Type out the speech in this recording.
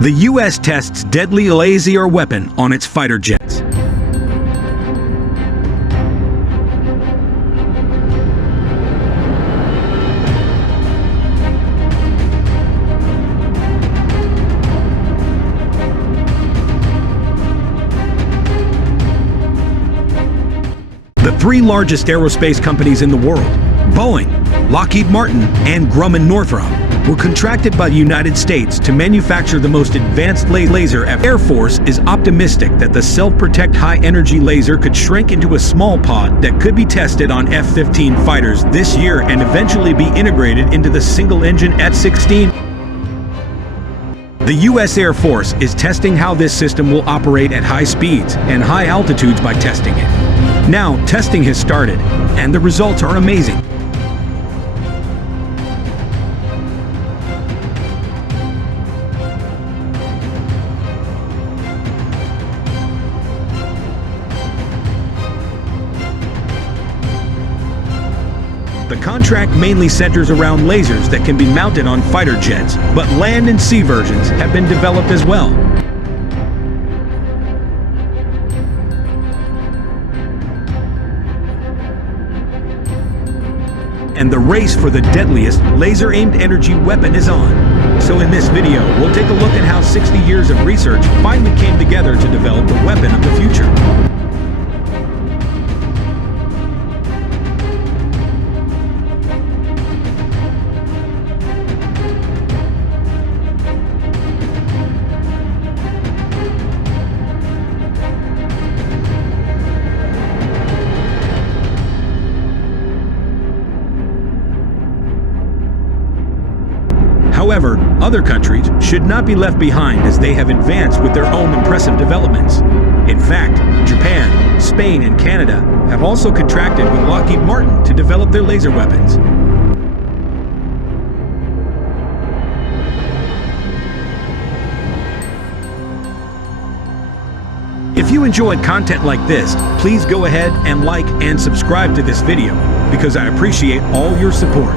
The U.S. tests deadly laser weapon on its fighter jets. The three largest aerospace companies in the world, Boeing, Lockheed Martin, and Grumman Northrop, were contracted by the United States to manufacture the most advanced laser. Air Force is optimistic that the self-protect high-energy laser could shrink into a small pod that could be tested on F-15 fighters this year and eventually be integrated into the single-engine F-16. The U.S. Air Force is testing how this system will operate at high speeds and high altitudes by testing it. Now, testing has started, and the results are amazing. The contract mainly centers around lasers that can be mounted on fighter jets, but land and sea versions have been developed as well. And the race for the deadliest laser-aimed energy weapon is on. So in this video, we'll take a look at how 60 years of research finally came together to develop the weapon of the future. However, other countries should not be left behind as they have advanced with their own impressive developments. In fact, Japan, Spain, and Canada have also contracted with Lockheed Martin to develop their laser weapons. If you enjoyed content like this, please go ahead and like and subscribe to this video because I appreciate all your support.